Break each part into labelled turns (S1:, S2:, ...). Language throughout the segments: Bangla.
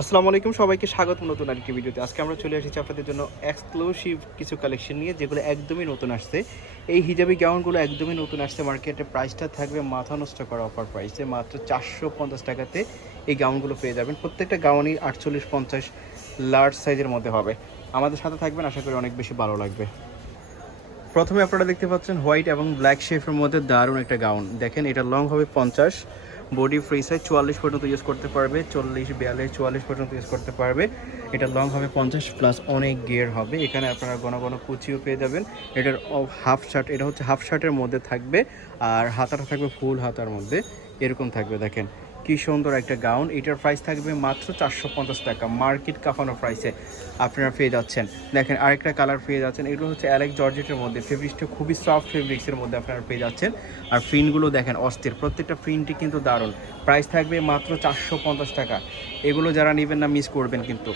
S1: আসসালামু আলাইকুম, সবাইকে স্বাগত নতুন আরেকটি ভিডিওতে। আজকে আমরা চলে এসেছি আপনাদের জন্য এক্সক্লুসিভ কিছু কালেকশন নিয়ে, যেগুলো একদমই নতুন আসছে। এই হিজাবি গাউনগুলো একদমই নতুন আসছে। মার্কেটে প্রাইসটা থাকবে মাথা নষ্ট করা অফার প্রাইসে মাত্র চারশো পঞ্চাশ টাকাতে এই গাউনগুলো পেয়ে যাবেন। প্রত্যেকটা গাউনই আটচল্লিশ পঞ্চাশ লার্জ সাইজের মধ্যে হবে। আমাদের সাথে থাকবেন, আশা করি অনেক বেশি ভালো লাগবে। প্রথমে আপনারা দেখতে পাচ্ছেন হোয়াইট এবং ব্ল্যাক শেফের মধ্যে দারুণ একটা গাউন দেখেন, এটা লং হবে পঞ্চাশ। বডি ফ্রি সাইজ চুয়াল্লিশ পর্যন্ত ইউজ করতে পারবে, চল্লিশ, বিয়াল্লিশ, চুয়াল্লিশ পর্যন্ত ইউজ করতে পারবে। এটা লং হবে পঞ্চাশ প্লাস অনেক গিয়ার হবে। এখানে আপনারা ঘন ঘন কুচিও পেয়ে যাবেন। এটার হাফ শার্ট এটা হচ্ছে হাফ শার্টের মধ্যে থাকবে। আর হাতাটা থাকবে ফুল হাতার মধ্যে। এরকম থাকবে, দেখেন। কি সুন্দর একটা গাউন। এটার প্রাইস থাকবে মাত্র চারশো পঞ্চাশ টাকা। মার্কেট কাফানো প্রাইসে আপনারা পেয়ে যাচ্ছেন। দেখেন, আরেকটা কালার পেয়ে যাচ্ছেন। এগুলো হচ্ছে অ্যালেক জর্জেটের মধ্যে। ফেব্রিক্সটা খুবই সফট ফেব্রিক্সের মধ্যে আপনারা পেয়ে যাচ্ছেন। আর প্রিন্টগুলো দেখেন, অস্থির। প্রত্যেকটা প্রিন্টই কিন্তু দারুণ। প্রাইস থাকবে মাত্র চারশো পঞ্চাশ টাকা। এগুলো যারা নেবেন না মিস করবেন কিন্তু।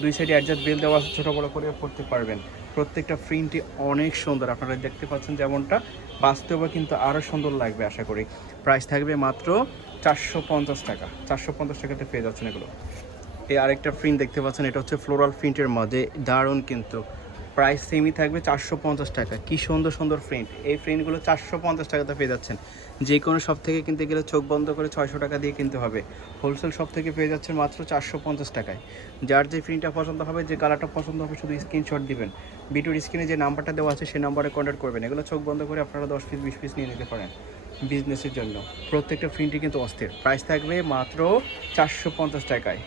S1: দুই সাইডে অ্যাডজাস্ট বেল দেওয়া ছোটো বড়ো করে পড়তে পারবেন। প্রত্যেকটা প্রিন্টই অনেক সুন্দর। আপনারা দেখতে পাচ্ছেন যেমনটা বাস্তবে কিন্তু আরও সুন্দর লাগবে আশা করি। প্রাইস থাকবে মাত্র চারশো পঞ্চাশ টাকা। চারশো পঞ্চাশ টাকাতে পেয়ে যাচ্ছেন এগুলো। এই আরেকটা প্রিন্ট দেখতে পাচ্ছেন, এটা হচ্ছে ফ্লোরাল প্রিন্টের মাঝে দারুণ কিন্তু প্রাইস সেমই থাকবে চারশো পঞ্চাশ টাকা। কি সুন্দর সুন্দর প্রিন্ট এই প্রিন্টগুলো চারশো পঞ্চাশ টাকাতে পেয়ে যাচ্ছেন। যে কোনো শপ থেকে কিনতে গেলে চোখ বন্ধ করে ছয়শো টাকা দিয়ে কিনতে হবে। হোলসেল শপ থেকে পেয়ে যাচ্ছেন মাত্র চারশো পঞ্চাশ টাকায়। যার যে প্রিন্টটা পছন্দ হবে, যে কালারটা পছন্দ হবে, শুধু স্ক্রিনশট দিবেন। ভিডিওর স্ক্রিনে যে নাম্বারটা দেওয়া আছে, সেই নাম্বারে কন্ট্যাক্ট করবেন। এগুলো চোখ বন্ধ করে আপনারা দশ পিস বিশ পিস নিয়ে নিতে পারেন বিজনেসের জন্য। প্রত্যেকটা প্রিন্টই কিন্তু অস্থির। প্রাইস থাকবে মাত্র চারশো পঞ্চাশ টাকায়।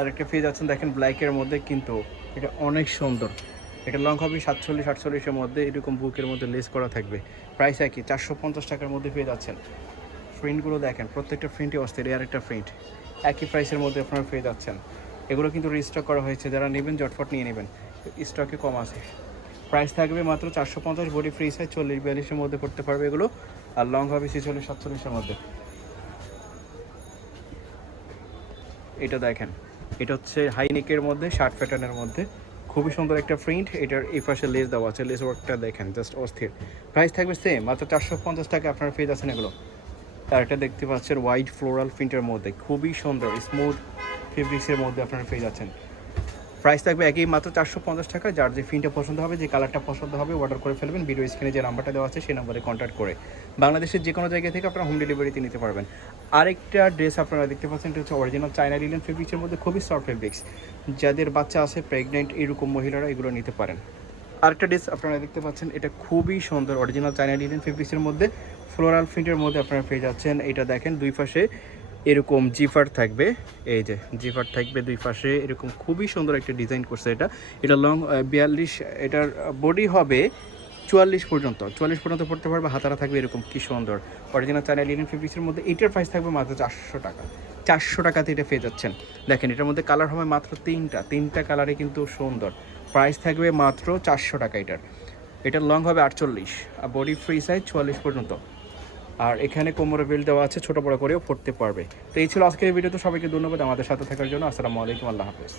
S1: আর একটা পেয়ে যাচ্ছেন, দেখেন ব্ল্যাকের মধ্যে কিন্তু এটা অনেক সুন্দর। এটা লং হবে সাতচল্লিশ, আটচল্লিশের মধ্যে, এরকম বুকের মধ্যে লেস করা থাকবে। প্রাইস একই, চারশো পঞ্চাশ টাকার মধ্যে পেয়ে যাচ্ছেন। প্রিন্টগুলো দেখেন, প্রত্যেকটা প্রিন্টই অস্থির এই আরেকটা প্রিন্ট একই প্রাইসের মধ্যে আপনারা পেয়ে যাচ্ছেন। এগুলো কিন্তু রিস্টক করা হয়েছে, যারা নেবেন জটফট নিয়ে নেবেন। স্টকে কম আছে। প্রাইস থাকবে মাত্র চারশো পঞ্চাশ বডি ফ্রি সাইজ চল্লিশ, বিয়াল্লিশের মধ্যে করতে পারবে এগুলো। আর লং হবে ছেচল্লিশ, সাতচল্লিশের মধ্যে। এটা দেখেন, এটা হচ্ছে হাইনেকের মধ্যে শার্ট প্যাটার্নের মধ্যে। খুবই সুন্দর একটা প্রিন্ট এটার এই পাশে লেস দেওয়া আছে লেস ওয়ার্কটা দেখেন জাস্ট অস্থির। প্রাইস থাকবে সেম মাত্র চারশো পঞ্চাশ টাকা আপনার ফেজ আছেন এগুলো। আর একটা দেখতে পাচ্ছেন হোয়াইট ফ্লোরাল প্রিন্টের মধ্যে, খুবই সুন্দর স্মুথ ফেব্রিক্সের মধ্যে আপনারা ফেজ যাচ্ছেন। প্রাইস থাকবে একই মাত্র চারশো পঞ্চাশ টাকা। যার যে ফিনটা পছন্দ হবে, যে কালারটা পছন্দ হবে অর্ডার করে ফেলবেন। ভিডিও স্ক্রিনে যে নাম্বারটা দেওয়া আছে, সেই নাম্বারে কন্ট্যাক্ট করে বাংলাদেশের যে কোনো জায়গা থেকে আপনারা হোম ডেলিভারিতে নিতে পারবেন। আরেকটা ড্রেস আপনারা দেখতে পাচ্ছেন, এটা হচ্ছে অরিজিনাল চায়না লিলেন ফেব্রিক্সের মধ্যে খুবই সফট ফেব্রিক্স যাদের বাচ্চা আছে প্রেগনেন্ট এরকম মহিলারা এগুলো নিতে পারেন। আরেকটা ড্রেস আপনারা দেখতে পাচ্ছেন, এটা খুবই সুন্দর অরিজিনাল চায়না লিলেন ফেব্রিক্সের মধ্যে। ফ্লোরাল প্রিন্টের মধ্যে আপনারা পেয়ে যাচ্ছেন। এটা দেখেন দুই পাশে এরকম জিফার থাকবে, এই যে জিফার থাকবে দুই পাশে, এরকম খুবই সুন্দর একটা ডিজাইন করছে এটা। এটা লং বিয়াল্লিশ, এটার বডি হবে চুয়াল্লিশ পর্যন্ত। চুয়াল্লিশ পর্যন্ত পড়তে পারবে, হাতারা থাকবে এরকম, কি সুন্দর। অরিজিনাল চায়না লিনেন ফেব্রিক্সের মধ্যে এটার প্রাইস থাকবে মাত্র চারশো টাকা। চারশো টাকাতে এটা পেয়ে যাচ্ছেন। দেখেন, এটার মধ্যে কালার হবে মাত্র তিনটা। তিনটা কালারে কিন্তু সুন্দর। প্রাইস থাকবে মাত্র চারশো টাকা এটার। এটার লং হবে আটচল্লিশ। আর বডি ফ্রি সাইজ চুয়াল্লিশ পর্যন্ত। আর এখানে কোমরে বেল দেওয়া আছে, ছোটো বড়ো করেও পড়তে পারবে। তো এই ছিল আজকের ভিডিও তো সবাইকে ধন্যবাদ আমাদের সাথে থাকার জন্য। আসসালামু আলাইকুম, আল্লাহ হাফেজ।